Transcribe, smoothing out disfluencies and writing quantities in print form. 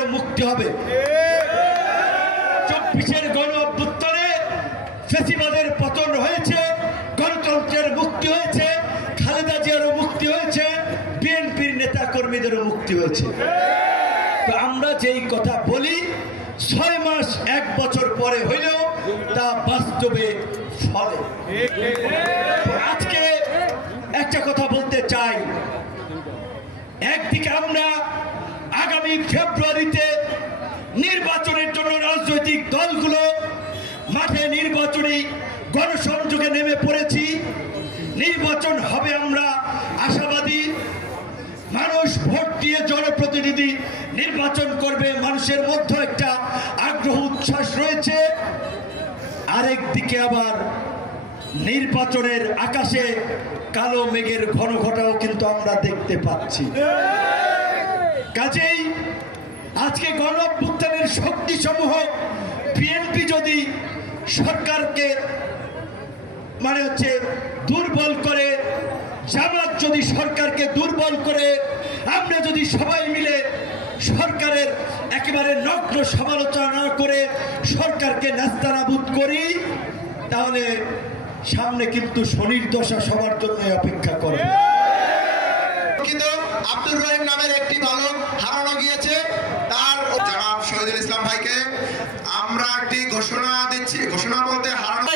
চাঁদাবাজদেরও মুক্তি হবে। 24-এর গণ অভ্যুত্থানে ফ্যাসিবাদের পতন হয়েছে, গণতন্ত্রের মুক্তি হয়েছে, খালেদা জিয়ারও মুক্তি হয়েছে, বিএনপির নেতা কর্মীদেরও মুক্তি হয়েছে। তো আমরা যেই কথা বলি 6 মাস 1 বছর পরে হইলেও তা বাস্তবে ফলে। আজকে একটা কথা বলতে চাই, একদিকে আমরা আগামী ফেব্রুয়ারিতে নির্বাচনের জন্য রাজনৈতিক দলগুলো মাঠে নির্বাচনী গণসংযোগে নেমে পড়েছি। নির্বাচন হবে আমরা আশাবাদী, মানুষ ভোট দিয়ে জনপ্রতিনিধি নির্বাচন করবে, মানুষের মধ্যে একটা আগ্রহ উচ্ছ্বাস রয়েছে। আরেকদিকে আবার নির্বাচনের আকাশে কালো মেঘের ঘন ঘটাও কিন্তু আমরা দেখতে পাচ্ছি। কাজেই আজকে গণ অভ্যুত্থানের শক্তি সমূহ বিএনপি যদি সরকারকে দুর্বল করে, জামাত যদি সরকারকে দুর্বল করে, আমরা যদি সবাই মিলে সরকারের একেবারে নগ্ন সমালোচনা করে সরকারকে নাস্তানাবুদ করি, তাহলে সামনে কিন্তু শনির দশা সবার জন্য অপেক্ষা করে। কিন্তু আব্দুর রহিম নামের একটি বালক হারানো গিয়েছে। তার জনাব শহীদুল ইসলাম ভাইকে আমরা একটি ঘোষণা দিচ্ছি। ঘোষণা বলতে হারানো